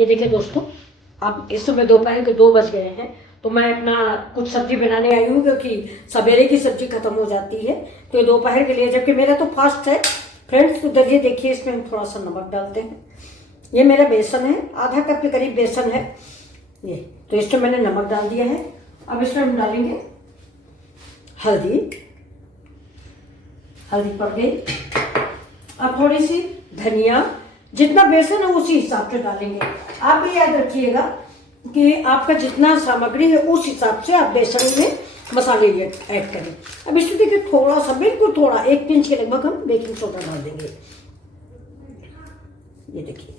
ये देखिए दोस्तों, अब इस समय दोपहर के 2 बज गए हैं, तो मैं अपना कुछ सब्जी बनाने आई हूँ क्योंकि सवेरे की सब्जी खत्म हो जाती है, तो ये दोपहर के लिए, जबकि मेरा तो फास्ट है फ्रेंड्स। तो दलिए देखिए, इसमें हम थोड़ा सा नमक डालते हैं। ये मेरा बेसन है, आधा कप के करीब बेसन है ये, तो इसमें मैंने नमक डाल दिया है। अब इसमें हम डालेंगे हल्दी, हल्दी पड़ गई। अब थोड़ी सी धनिया, जितना बेसन है उसी हिसाब से डालेंगे। आप भी याद रखिएगा कि आपका जितना सामग्री है उस हिसाब से आप बेसन में मसाले ऐड करें। अब इसमें देखिए थोड़ा सा, बिल्कुल थोड़ा, 1 पिंच के लगभग हम बेकिंग सोडा डाल देंगे। ये देखिए,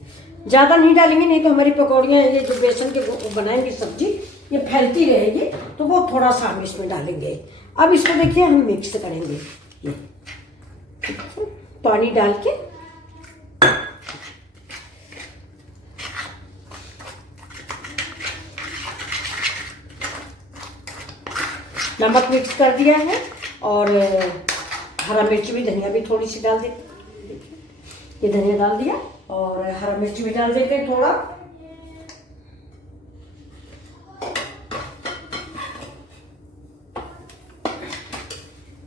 ज़्यादा नहीं डालेंगे, नहीं तो हमारी पकौड़ियाँ, ये जो बेसन के बनाएंगे सब्जी, ये फैलती रहेगी, तो वो थोड़ा सा हम इसमें डालेंगे। अब इसको देखिए हम मिक्स करेंगे, ये पानी डाल के नमक मिक्स कर दिया है, और हरा मिर्च भी, धनिया भी थोड़ी सी डाल देते, ये धनिया डाल दिया, और हरा मिर्च भी डाल देते हैं थोड़ा।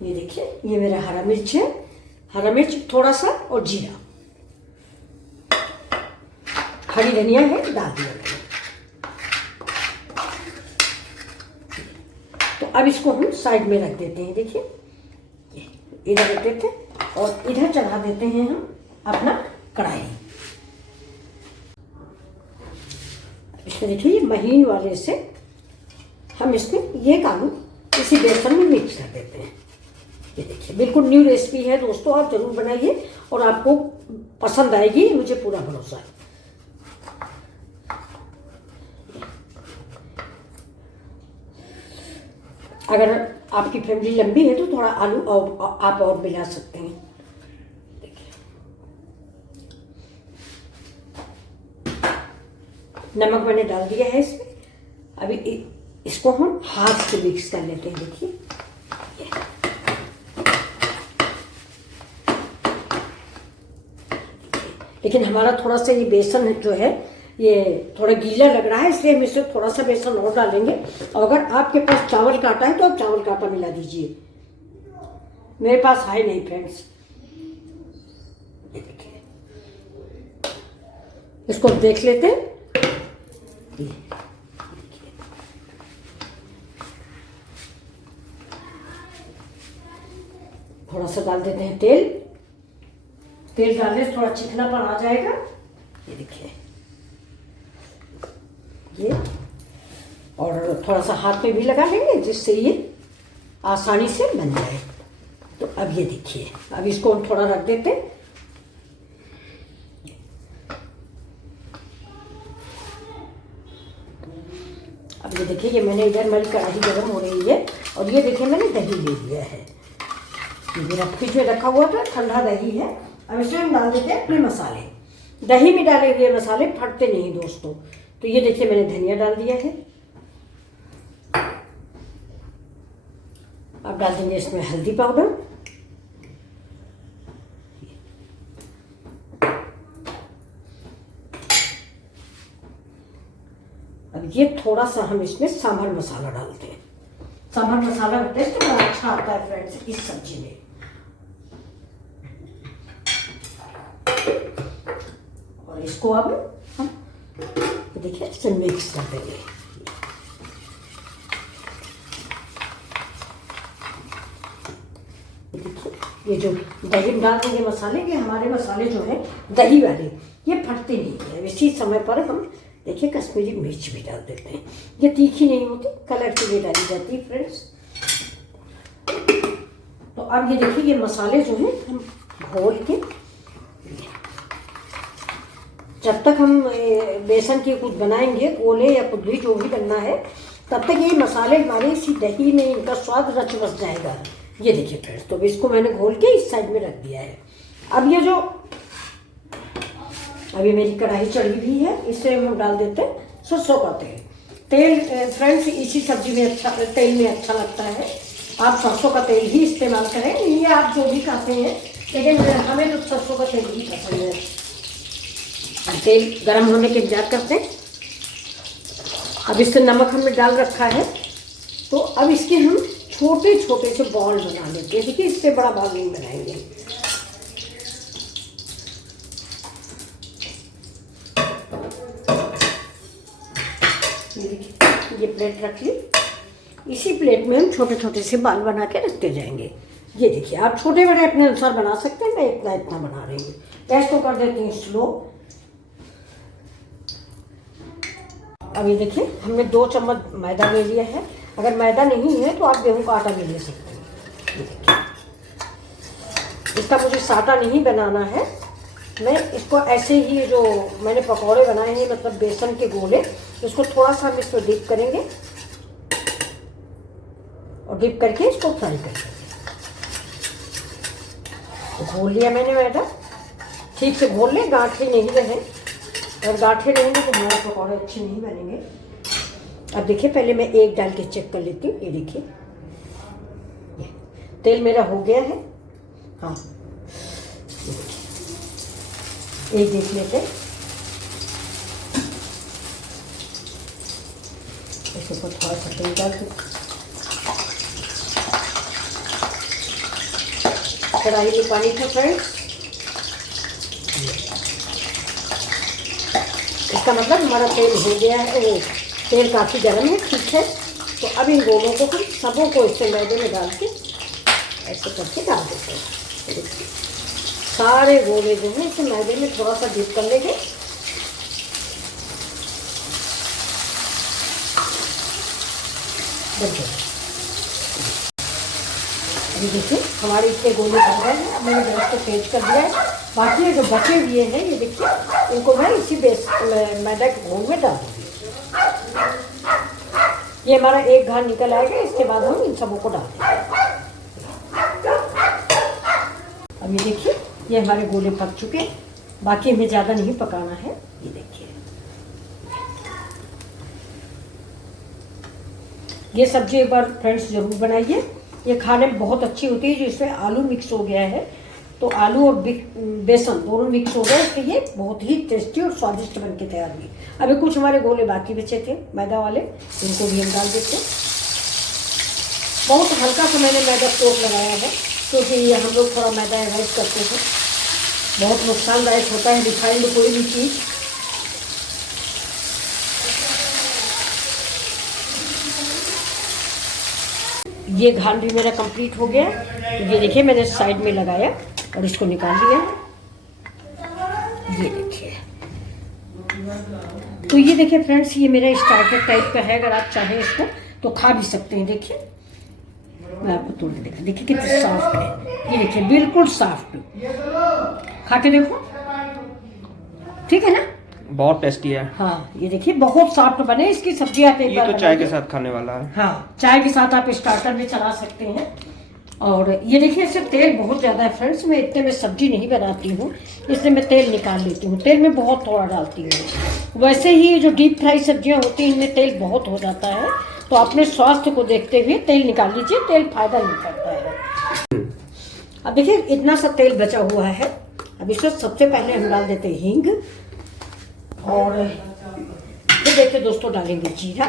ये देखिए, ये मेरा हरा मिर्च है, हरा मिर्च थोड़ा सा, और जीरा, हरी धनिया है डाल दिया मैंने। तो अब इसको हम साइड में रख देते हैं। देखिए, इधर रख देते हैं और इधर चढ़ा देते हैं हम अपना कढ़ाई। इसमें देखिए महीन वाले से हम इसमें ये आलू इसी बेसन में मिक्स कर देते हैं। ये देखिए, बिल्कुल न्यू रेसिपी है दोस्तों, आप जरूर बनाइए और आपको पसंद आएगी, मुझे पूरा भरोसा है। अगर आपकी फैमिली लंबी है तो थोड़ा आलू आप और मिला सकते हैं। देखिए, नमक मैंने डाल दिया है इसमें। अभी इसको हम हाथ से मिक्स कर लेते हैं। देखिए, लेकिन हमारा थोड़ा सा ये बेसन जो है ये थोड़ा गीला लग रहा है, इसलिए हम इसमें थोड़ा सा बेसन और डालेंगे। और अगर आपके पास चावल का आटा है तो आप चावल का आटा मिला दीजिए, मेरे पास है नहीं फ्रेंड्स। ये देखिए, इसको देख लेते हैं। थोड़ा सा डाल देते हैं तेल, तेल डालने से थोड़ा चिकनापन आ जाएगा। ये देखिए, ये, और थोड़ा सा हाथ में भी लगा लेंगे जिससे ये आसानी से बन जाए। तो अब ये देखिए, अब इसको हम थोड़ा रख देते हैं। अब ये देखिए, ये मैंने इधर, मेरी कढ़ाई गर्म हो रही है, और ये देखिए मैंने दही ले लिया है, ये मेरा फ्रिज में रखा हुआ था, ठंडा दही है। अब इसमें हम डाल देते हैं अपने मसाले। दही में डाले हुए मसाले फटते नहीं दोस्तों। तो ये देखिए, मैंने धनिया डाल दिया है। अब डाल देंगे इसमें हल्दी पाउडर, अब ये थोड़ा सा हम इसमें सांभर मसाला डालते हैं। सांभर मसाला का टेस्ट बड़ा अच्छा आता है फ्रेंड्स इस सब्जी में। और इसको अब हम देखिए इससे मिक्स कर देंगे। देखिए, ये जो दही में डाल देंगे मसाले, ये हमारे मसाले जो है दही वाले, ये फटते नहीं है। इसी समय पर हम देखिए कश्मीरी मिर्च भी डाल देते हैं। ये तीखी नहीं होती, कलर के लिए डाली जाती है फ्रेंड्स। तो अब ये देखिए, ये मसाले जो हैं हम घोल के, जब तक हम बेसन की कुछ बनाएंगे, गोले या कुछ भी जो भी बनना है, तब तक ये मसाले हमारे इसी दही में इनका स्वाद रच बस जाएगा। ये देखिए फ्रेंड्स, तो इसको मैंने घोल के इस साइड में रख दिया है। अब ये जो अभी मेरी कढ़ाई चढ़ी हुई है, इससे हम डाल देते हैं सरसों का तेल। तेल फ्रेंड्स इसी सब्जी में अच्छा, तेल में अच्छा लगता है। आप सरसों का तेल ही इस्तेमाल करें, ये आप जो भी खाते हैं, लेकिन हमें तो सरसों का तेल ही पसंद है। तेल गरम होने के इंतजार करते हैं। अब इससे नमक हमने डाल रखा है, तो अब इसके हम छोटे छोटे से बॉल बना लेते हैं। देखिए इससे बड़ा बॉल नहीं बनाएंगे। ये देखिए, ये प्लेट रख ली, इसी प्लेट में हम छोटे छोटे से बाल बना के रखते जाएंगे। ये देखिए, आप छोटे बड़े अपने अनुसार बना सकते हैं। मैं इतना इतना बना रही हूँ। गैस को कर देती हूँ स्लो। अब ये देखिए, हमने 2 चम्मच मैदा ले लिया है। अगर मैदा नहीं है तो आप गेहूं का आटा भी ले सकते हैं। ये देखिए, इसका मुझे साटा नहीं बनाना है। मैं इसको ऐसे ही, जो मैंने पकौड़े बनाए हैं मतलब बेसन के गोले, इसको थोड़ा सा हम इसको डिप करेंगे और डिप करके इसको फ्राई करेंगे। तो घोल लिया मैंने मैदा, ठीक से घोल लें, गांठें नहीं रहे। अगर गांठें रहेंगे तो हमारे पकौड़े अच्छे नहीं बनेंगे। अब देखिए, पहले मैं एक डाल के चेक कर लेती हूँ। ये देखिए, तेल मेरा हो गया है। हाँ, एक देख लेते हैं। इसके ऊपर थोड़ा सा तेल डाल दूँ। कढ़ाई में पानी था फ्रेंड्स, इसका मतलब हमारा तेल हो गया है। वो तेल काफ़ी गर्म है, ठीक है। तो अब इन गोलों को हम सबों को इससे मैदे में डाल के ऐसे करके डाल देते हैं। सारे गोले जो हैं इसे मैदे में थोड़ा सा डिप कर लेंगे। देखिए, अभी देखिए हमारे इसके गोले बन गए हैं। अब मैंने गैस को तेज कर दिया है। बाकी जो बचे हुए हैं, ये देखिए, इनको मैं इसी मैदा के घोल में डाल दूँगी। ये हमारा एक घाट निकल आएगा। इसके बाद हम इन सबों को डाल देंगे। अब ये देखिए, ये हमारे गोले पक चुके हैं। बाकी हमें ज़्यादा नहीं पकाना है। ये देखिए, ये सब्जी एक बार फ्रेंड्स ज़रूर बनाइए। ये खाने में बहुत अच्छी होती है। जो इसमें आलू मिक्स हो गया है, तो आलू और बेसन दोनों मिक्स हो गए, इसलिए ये बहुत ही टेस्टी और स्वादिष्ट बन के तैयार हुई। अभी कुछ हमारे गोले बाकी बचे थे मैदा वाले, इनको भी हम डाल देते हैं। बहुत हल्का सा मैंने मैदा कोट लगाया है, क्योंकि ये हम लोग थोड़ा मैदा अवॉइड करते हैं। बहुत नुकसानदायक होता है रिफाइंड कोई भी चीज़। ये घान भी मेरा कंप्लीट हो गया। तो ये देखिए, मैंने साइड में लगाया और इसको निकाल लिया। ये देखिए, तो ये देखिए फ्रेंड्स, ये मेरा स्टार्टर टाइप का है। अगर आप चाहें इसको तो खा भी सकते हैं। देखिए, मैं आपको तोड़ के देखिए कितनी सॉफ्ट है। ये देखिए, बिल्कुल सॉफ्ट। खा के देखो, ठीक है ना? बहुत टेस्टी है। हाँ, ये देखिए बहुत सॉफ्ट बने। इसकी सब्जी आप एक बार तो चाय के साथ खाने वाला है। हाँ, चाय के साथ आप स्टार्टर में चला सकते हैं। और ये देखिए, इससे तेल बहुत ज़्यादा है फ्रेंड्स। मैं इतने में सब्जी नहीं बनाती हूँ, इसलिए मैं तेल निकाल लेती हूँ। तेल में बहुत थोड़ा डालती हूँ। वैसे ही जो डीप फ्राई सब्जियाँ होती हैं, इनमें तेल बहुत हो जाता है। तो अपने स्वास्थ्य को देखते हुए तेल निकाल लीजिए। तेल फायदा नहीं करता है। अब देखिए, इतना सा तेल बचा हुआ है। अब इसमें सबसे पहले हम डाल देते हैं हींग। और ये देखिए दोस्तों, डालेंगे जीरा।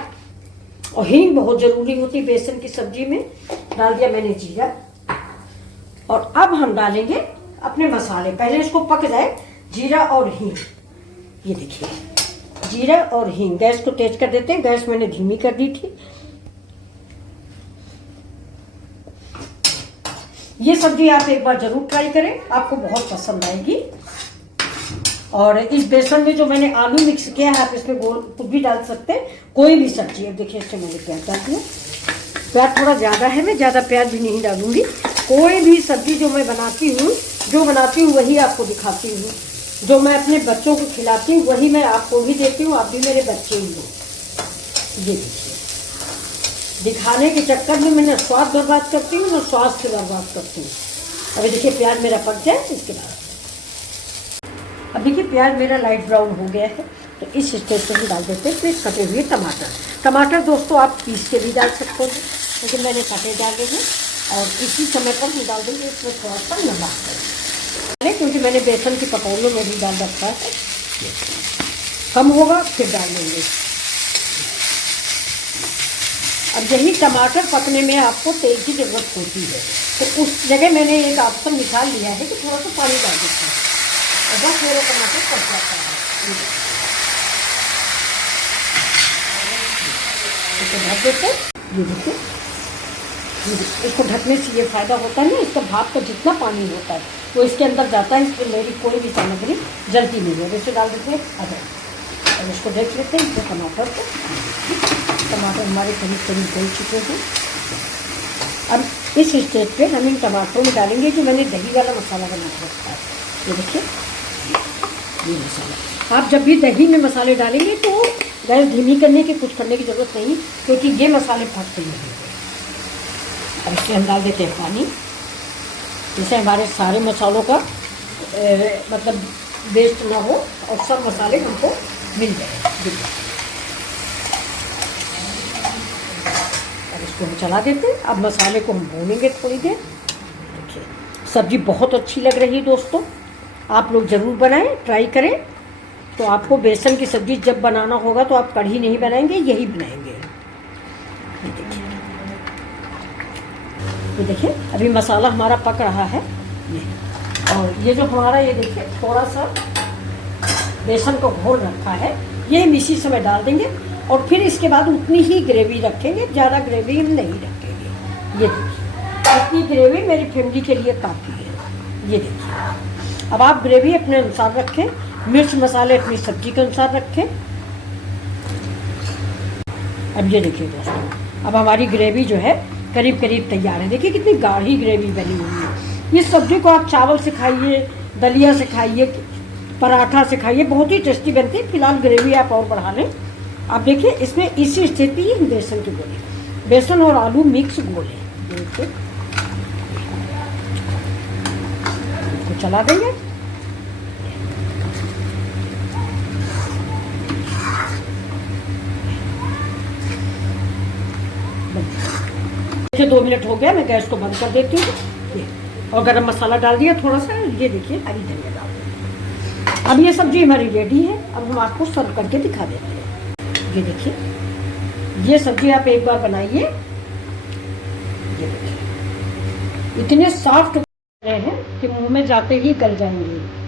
और हींग बहुत ज़रूरी होती है बेसन की सब्जी में। डाल दिया मैंने जीरा। और अब हम डालेंगे अपने मसाले। पहले इसको पक जाए, जीरा और हींग। ये देखिए, जीरा और हींग। गैस को तेज कर देते हैं। गैस मैंने धीमी कर दी थी। ये सब्जी आप एक बार जरूर ट्राई करें, आपको बहुत पसंद आएगी। और इस बेसन में जो मैंने आलू मिक्स किया है, आप इसमें गोल कुछ भी डाल सकते हैं, कोई भी सब्जी। अब देखिए, इससे मैंने प्याज डाल दिया। प्याज थोड़ा ज़्यादा है, मैं ज़्यादा प्याज भी नहीं डालूंगी। कोई भी सब्जी जो मैं बनाती हूँ, वही आपको दिखाती हूँ। जो मैं अपने बच्चों को खिलाती हूँ, वही मैं आपको भी देती हूँ। आप भी मेरे बच्चे ही हो। ये देखिए, दिखाने के चक्कर में मैं ना स्वाद बर्बाद करती हूँ, ना स्वास्थ्य बर्बाद करती हूँ। अभी देखिए, प्याज मेरा पक जाए, इसके बाद अब देखिए प्याज मेरा लाइट ब्राउन हो गया है। तो इस स्टेज पर हम डाल देते हैं फिर कटे हुए टमाटर। टमाटर दोस्तों आप पीस के भी डाल सकते हैं, लेकिन मैंने कटे डाले हैं। और इसी समय पर हम डाल देंगे इसमें थोड़ा सा नमक, क्योंकि मैंने बेसन की पकौड़ों में भी डाल रखा है। कम होगा फिर डाल लेंगे। अब यही टमाटर पकने में आपको तेल की ज़रूरत होती है, तो उस जगह मैंने एक ऑप्शन निकाल लिया है कि थोड़ा सा पानी डाल देते हैं और बस मेरा टमाटर पक जाता है। इसे ढक देते हैं। ये देखिए, इसको ढकने से ये फ़ायदा होता है ना, इसका भाप का जितना पानी होता है वो इसके अंदर जाता है, इसमें मेरी कोई भी सामग्री जलती नहीं है। वैसे डाल देते हैं अदरक और इसको देख लेते हैं। इसमें टमाटर हमारे करीब करीब गल चुके हैं। अब इस स्टेज पे हम इन टमाटरों में डालेंगे जो मैंने दही वाला मसाला बना के रखा है। ये देखिए, ये मसाला। आप जब भी दही में मसाले डालेंगे तो गैस धीमी करने की कुछ करने की ज़रूरत नहीं, क्योंकि ये मसाले फटते नहीं। अब इसमें हम डाल देते हैं पानी, जिससे हमारे सारे मसालों का मतलब वेस्ट ना हो और सब मसाले हमको मिल जाए। अब इसको हम चला देते हैं। अब मसाले को हम भूनेंगे थोड़ी देर। देखिए, सब्ज़ी बहुत अच्छी लग रही है दोस्तों, आप लोग ज़रूर बनाएं, ट्राई करें। तो आपको बेसन की सब्ज़ी जब बनाना होगा तो आप कढ़ी नहीं बनाएंगे, यही बनाएंगे। ये देखिए, अभी मसाला हमारा पक रहा है ये, और ये जो हमारा ये देखिए थोड़ा सा बेसन को घोल रखा है, ये हम इसी समय डाल देंगे और फिर इसके बाद उतनी ही ग्रेवी रखेंगे, ज़्यादा ग्रेवी हम नहीं रखेंगे। ये देखिए, इतनी ग्रेवी मेरी फैमिली के लिए काफ़ी है। ये देखिए, अब आप ग्रेवी अपने अनुसार रखें, मिर्च मसाले अपनी सब्जी के अनुसार रखें। अब ये देखिए दोस्तों, अब हमारी ग्रेवी जो है करीब करीब तैयार है। देखिए कितनी गाढ़ी ग्रेवी बनी हुई है। इस सब्जी को आप चावल से खाइए, दलिया से खाइए, पराठा से खाइए, बहुत ही टेस्टी बनती है। फिलहाल ग्रेवी आप और बढ़ा लें। आप देखिए, इसमें इसी स्थिति ही बेसन के गोले, बेसन और आलू मिक्स गोले, देखिए इसको चला देंगे। देखिए 2 मिनट हो गया, मैं गैस को बंद कर देती हूँ और गरम मसाला डाल दिया थोड़ा सा। ये देखिए, हरी धनिया डाल दिया। अब ये सब्जी हमारी रेडी है। अब हम आपको सर्व करके दिखा देते हैं। ये देखिए, ये सब्जी आप एक बार बनाइए। ये देखिए, इतने सॉफ्ट हैं कि मुंह में जाते ही गल जाएंगे।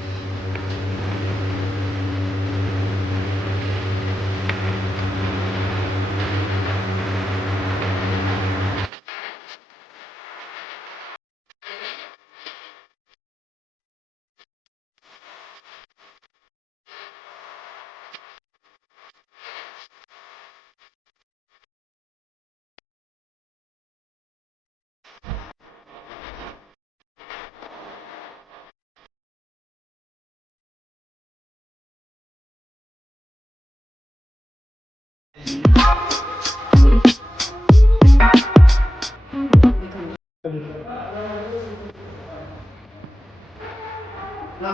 ना